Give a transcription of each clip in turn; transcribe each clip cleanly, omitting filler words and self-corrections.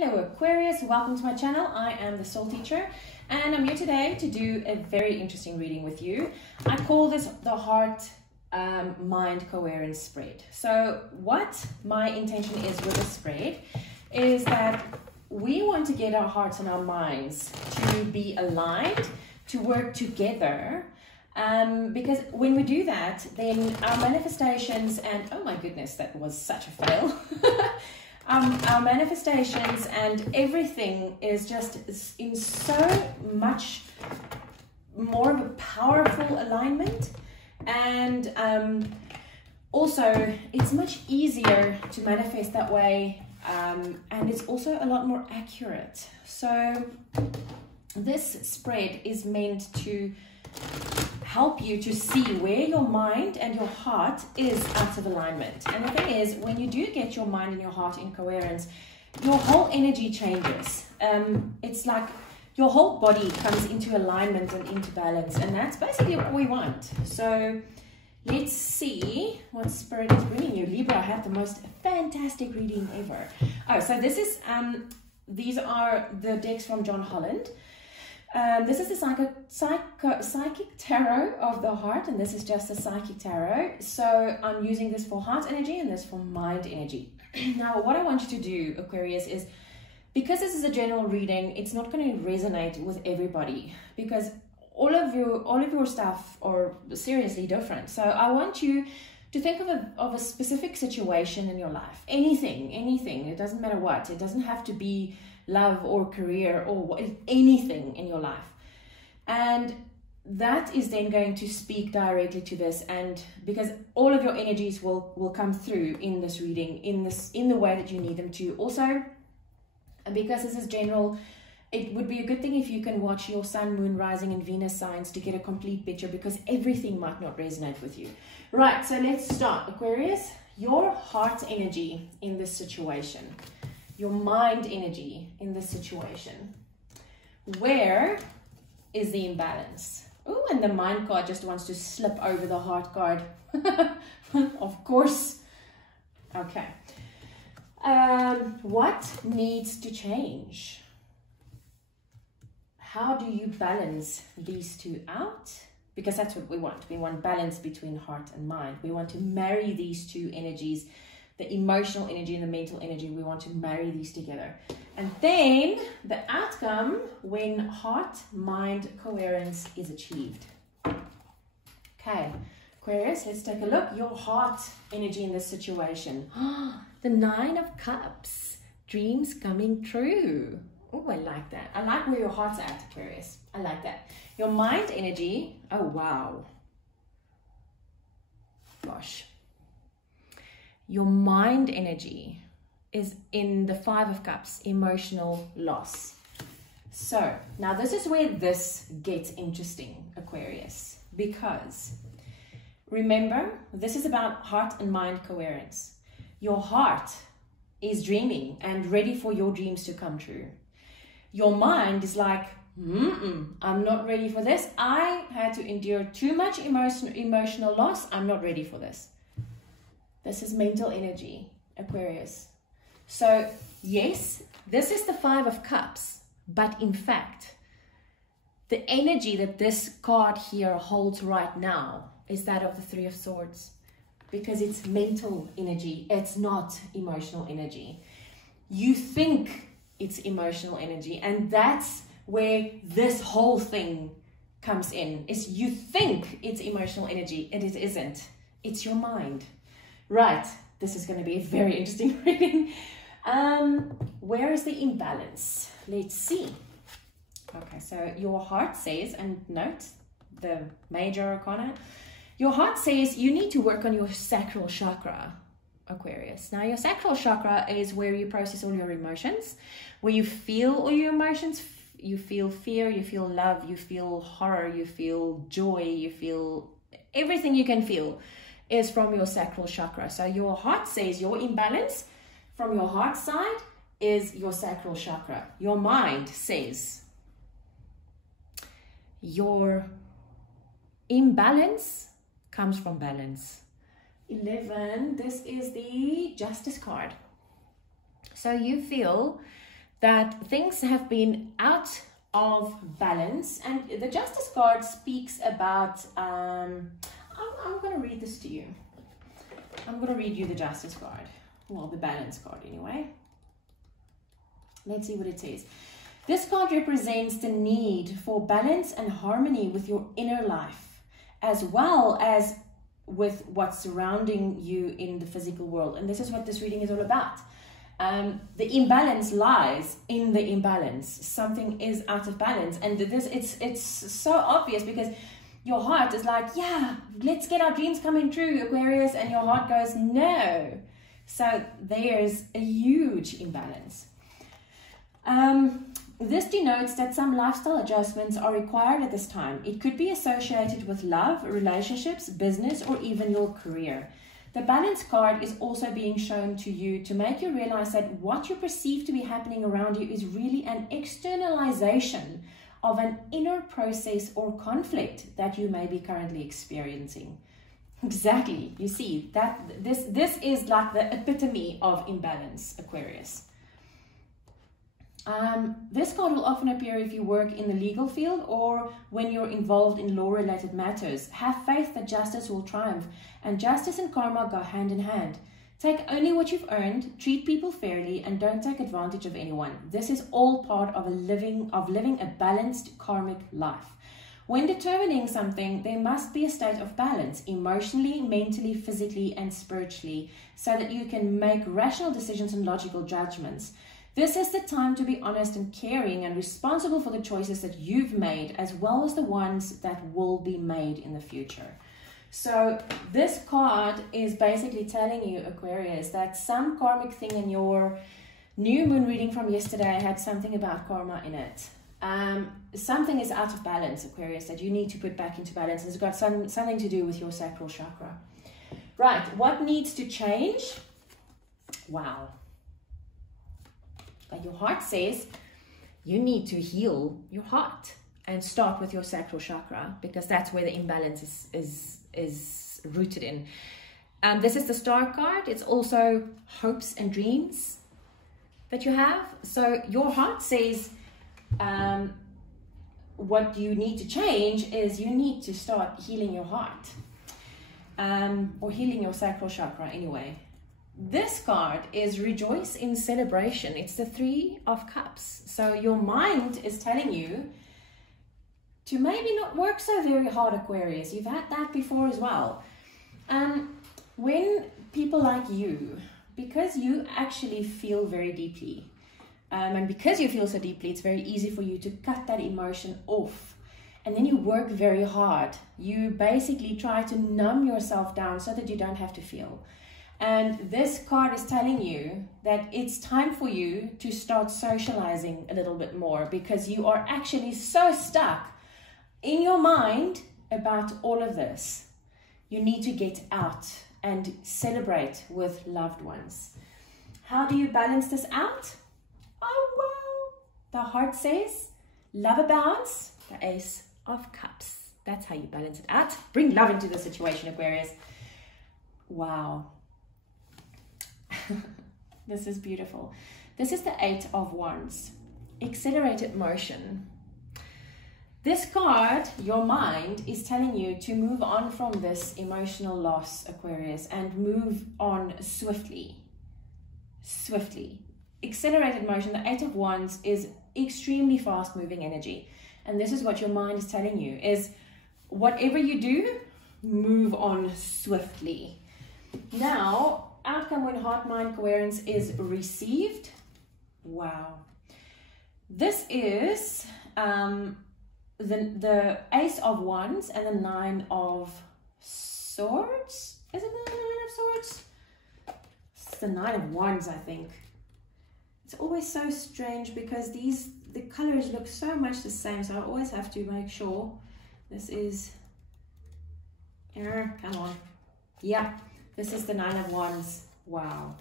Hello Aquarius, welcome to my channel. I am the Soul Teacher and I'm here today to do a very interesting reading with you. I call this the Heart-Mind Coherence Spread. So what my intention is with this spread is that we want to get our hearts and our minds to be aligned, to work together, because when we do that, then our manifestations and, oh my goodness, that was such a fail. Our manifestations and everything is just in so much more of a powerful alignment, and also it's much easier to manifest that way, and it's also a lot more accurate. So this spread is meant to help you to see where your mind and your heart is out of alignment. And the thing is, when you do get your mind and your heart in coherence, your whole energy changes. It's like your whole body comes into alignment and into balance, and that's basically what we want. So let's see what Spirit is bringing you. Libra, I have the most fantastic reading ever. Oh, so this is these are the decks from John Holland. This is the psychic tarot of the heart, and this is just a psychic tarot. So I'm using this for heart energy and this for mind energy. Now, what I want you to do, Aquarius, is, because this is a general reading, it's not going to resonate with everybody, because all of your stuff are seriously different. So I want you to think of a specific situation in your life. Anything. It doesn't matter what. It doesn't have to be love or career or anything in your life, and that is then going to speak directly to this, and because all of your energies will come through in this reading in the way that you need them to. Also, because this is general, it would be a good thing if you can watch your sun, moon, rising and Venus signs to get a complete picture, because everything might not resonate with you. Right, so let's start. Aquarius, your heart energy in this situation, your mind energy in this situation. Where is the imbalance? Oh, and the mind card just wants to slip over the heart card. Of course. Okay. What needs to change? How do you balance these two out? Because that's what we want. We want balance between heart and mind. We want to marry these two energies, the emotional energy and the mental energy. We want to marry these together. And then the outcome when heart-mind coherence is achieved. Okay, Aquarius, let's take a look. Your heart energy in this situation. The 9 of Cups, dreams coming true. Oh, I like that. I like where your heart's at, Aquarius. I like that. Your mind energy, oh wow. Gosh. Your mind energy is in the 5 of Cups, emotional loss. So now this is where this gets interesting, Aquarius, because remember, this is about heart and mind coherence. Your heart is dreaming and ready for your dreams to come true. Your mind is like, I'm not ready for this. I had to endure too much emotional loss. I'm not ready for this. This is mental energy, Aquarius. So yes, this is the 5 of Cups, but in fact, the energy that this card here holds right now is that of the 3 of Swords, because it's mental energy. It's not emotional energy. You think it's emotional energy, and that's where this whole thing comes in, is you think it's emotional energy, and it isn't. It's your mind. Right, this is going to be a very interesting reading. Where is the imbalance? Let's see. Okay, so your heart says, and note the major arcana, your heart says you need to work on your sacral chakra, Aquarius. Now, your sacral chakra is where you process all your emotions, where you feel all your emotions. You feel fear, you feel love, you feel horror, you feel joy, you feel everything you can feel is from your sacral chakra. So your heart says your imbalance from your heart side is your sacral chakra. Your mind says your imbalance comes from balance. 11, this is the Justice card. So you feel that things have been out of balance. And the Justice card speaks about, I'm going to read this to you. I'm going to read you the Justice card. Well, the Balance card anyway. Let's see what it says. This card represents the need for balance and harmony with your inner life, as well as with what's surrounding you in the physical world. And this is what this reading is all about. The imbalance lies in the imbalance. Something is out of balance. And this, it's so obvious, because your heart is like, yeah, let's get our dreams coming true, Aquarius. And your heart goes, no. So there's a huge imbalance. This denotes that some lifestyle adjustments are required at this time. It could be associated with love, relationships, business, or even your career. The Balance card is also being shown to you to make you realize that what you perceive to be happening around you is really an externalization of an inner process or conflict that you may be currently experiencing. Exactly. You see that this is like the epitome of imbalance, Aquarius. This card will often appear if you work in the legal field or when you're involved in law-related matters. Have faith that justice will triumph, and justice and karma go hand in hand. Take only what you've earned, treat people fairly, and don't take advantage of anyone. This is all part of living a balanced karmic life. When determining something, there must be a state of balance, emotionally, mentally, physically, and spiritually, so that you can make rational decisions and logical judgments. This is the time to be honest and caring and responsible for the choices that you've made, as well as the ones that will be made in the future. So this card is basically telling you, Aquarius, that some karmic thing in your new moon reading from yesterday had something about karma in it. Something is out of balance, Aquarius, that you need to put back into balance. It's got something to do with your sacral chakra. Right, what needs to change? Wow. But your heart says you need to heal your heart and start with your sacral chakra, because that's where the imbalance is rooted in. This is the Star card. It's also hopes and dreams that you have. So your heart says what you need to change is you need to start healing your heart, or healing your sacral chakra anyway. This card is rejoice in celebration. It's the Three of Cups. So your mind is telling you to maybe not work so very hard, Aquarius. You've had that before as well. When people like you, because you actually feel very deeply, and because you feel so deeply, it's very easy for you to cut that emotion off. And then you work very hard. You basically try to numb yourself down so that you don't have to feel. And this card is telling you that it's time for you to start socializing a little bit more, because you are actually so stuck in your mind about all of this. You need to get out and celebrate with loved ones. How do you balance this out? Oh, wow. The heart says love abounds, the Ace of Cups. That's how you balance it out. Bring love into the situation, Aquarius. Wow. This is beautiful. This is the Eight of Wands, accelerated motion. This card, your mind, is telling you to move on from this emotional loss, Aquarius, and move on swiftly. Swiftly. Accelerated motion, the Eight of Wands, is extremely fast moving energy. And this is what your mind is telling you, is whatever you do, move on swiftly. Now, outcome when heart-mind coherence is received. Wow. This is the Ace of Wands and the Nine of Swords. Is it the Nine of Swords? It's the Nine of Wands, I think. It's always so strange because the colors look so much the same, so I always have to make sure this is come on. Yeah. This is the Nine of Wands. Wow.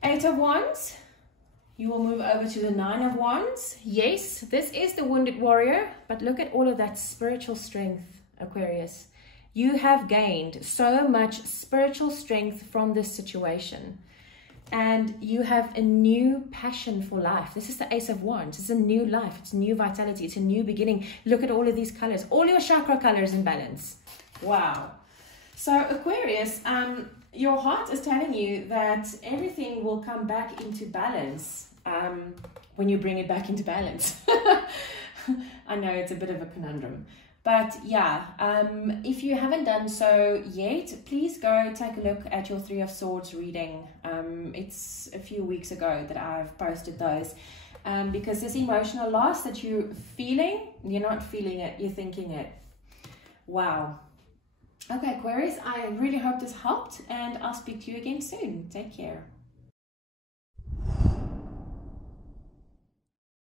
Eight of Wands. You will move over to the Nine of Wands. Yes, this is the wounded warrior, but look at all of that spiritual strength, Aquarius. You have gained so much spiritual strength from this situation. and you have a new passion for life. This is the Ace of Wands. It's a new life. It's new vitality. It's a new beginning. Look at all of these colors. All your chakra colors in balance. Wow. So Aquarius, your heart is telling you that everything will come back into balance when you bring it back into balance. I know it's a bit of a conundrum. But yeah, if you haven't done so yet, please go take a look at your Three of Swords reading. It's a few weeks ago that I've posted those. Because this emotional loss that you're feeling, you're not feeling it, you're thinking it. Wow. Okay, Aquarius, I really hope this helped, and I'll speak to you again soon. Take care.